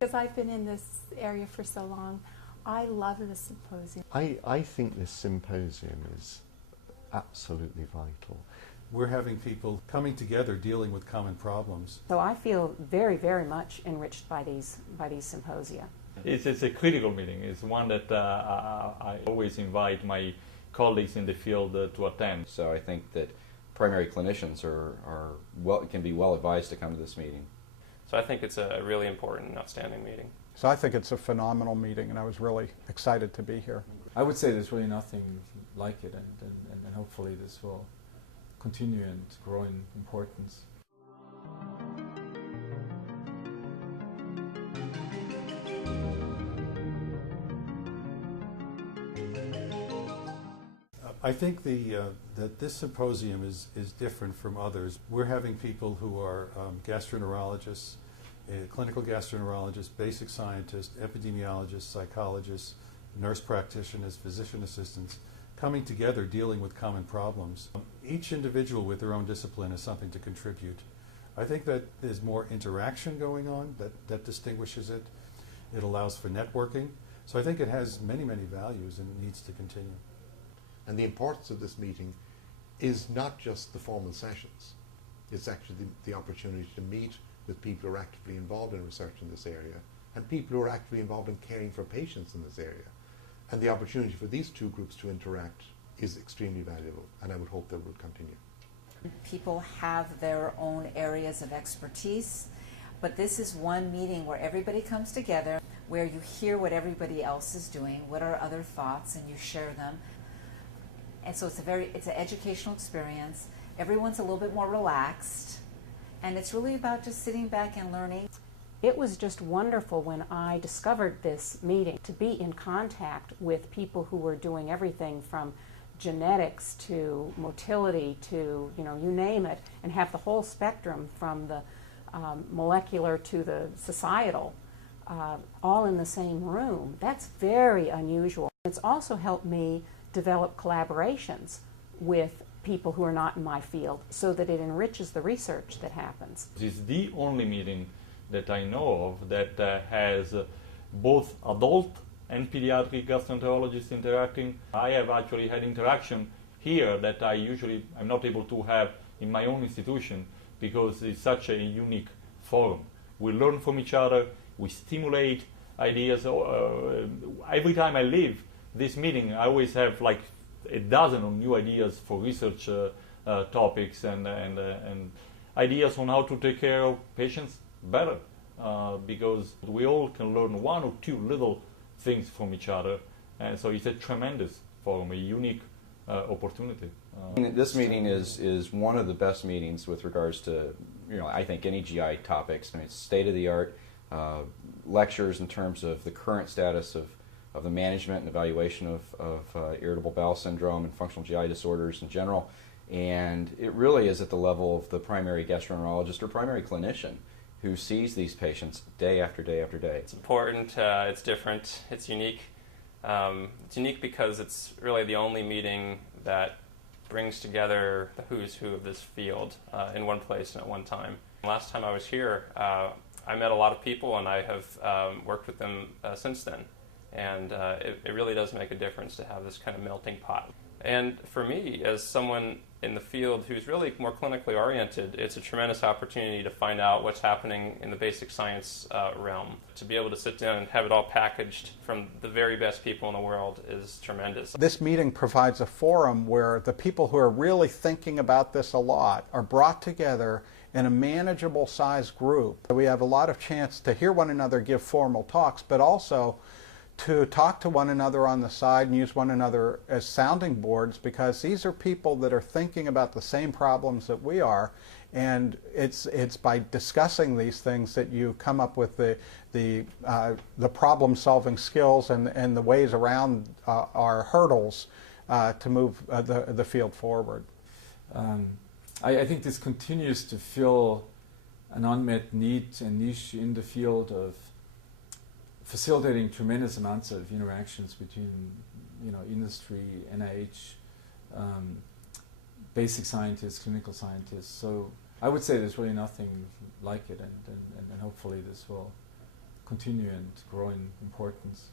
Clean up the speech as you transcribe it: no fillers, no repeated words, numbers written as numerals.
Because I've been in this area for so long, I love the symposium. I think this symposium is absolutely vital. We're having people coming together dealing with common problems. So I feel very, very much enriched by these symposia. It's a critical meeting. It's one that I always invite my colleagues in the field to attend. So I think that primary clinicians can be well advised to come to this meeting. So I think it's a really important and outstanding meeting. So I think it's a phenomenal meeting, and I was really excited to be here. I would say there's really nothing like it, and hopefully this will continue and grow in importance. I think that this symposium is different from others. We're having people who are gastroenterologists, clinical gastroenterologists, basic scientists, epidemiologists, psychologists, nurse practitioners, physician assistants, coming together dealing with common problems. Each individual with their own discipline has something to contribute. I think that there's more interaction going on that distinguishes it. It allows for networking. So I think it has many, many values and it needs to continue. And the importance of this meeting is not just the formal sessions. It's actually the opportunity to meet with people who are actively involved in research in this area and people who are actively involved in caring for patients in this area. And the opportunity for these two groups to interact is extremely valuable, and I would hope that would continue. People have their own areas of expertise, but this is one meeting where everybody comes together, where you hear what everybody else is doing, what are other thoughts, and you share them. And so it's an educational experience. Everyone's a little bit more relaxed, and it's really about just sitting back and learning. It was just wonderful when I discovered this meeting to be in contact with people who were doing everything from genetics to motility to, you name it, and have the whole spectrum from the molecular to the societal, all in the same room. That's very unusual. It's also helped me develop collaborations with people who are not in my field so that it enriches the research that happens. This is the only meeting that I know of that has both adult and pediatric gastroenterologists interacting. I have actually had interaction here that I'm not able to have in my own institution because it's such a unique forum. We learn from each other, we stimulate ideas. Every time I leave this meeting, I always have like a dozen of new ideas for research topics and ideas on how to take care of patients better, because we all can learn one or two little things from each other, and so it's a tremendous forum, a unique opportunity. This meeting is one of the best meetings with regards to, I think any GI topics. I mean, it's state-of-the-art lectures in terms of the current status of the management and evaluation of irritable bowel syndrome and functional GI disorders in general, and it really is at the level of the primary gastroenterologist or primary clinician who sees these patients day after day after day. It's important, it's different, it's unique. It's unique because it's really the only meeting that brings together the who's who of this field in one place and at one time. Last time I was here, I met a lot of people and I have worked with them since then. And it really does make a difference to have this kind of melting pot. And for me, as someone in the field who's really more clinically oriented, it's a tremendous opportunity to find out what's happening in the basic science realm. To be able to sit down and have it all packaged from the very best people in the world is tremendous. This meeting provides a forum where the people who are really thinking about this a lot are brought together in a manageable size group. We have a lot of chance to hear one another give formal talks, but also to talk to one another on the side and use one another as sounding boards, because these are people that are thinking about the same problems that we are, and it's by discussing these things that you come up with the problem-solving skills and the ways around our hurdles to move the field forward. I think this continues to fill an unmet need and niche in the field of facilitating tremendous amounts of interactions between, industry, NIH, basic scientists, clinical scientists. So I would say there's really nothing like it, and hopefully this will continue and grow in importance.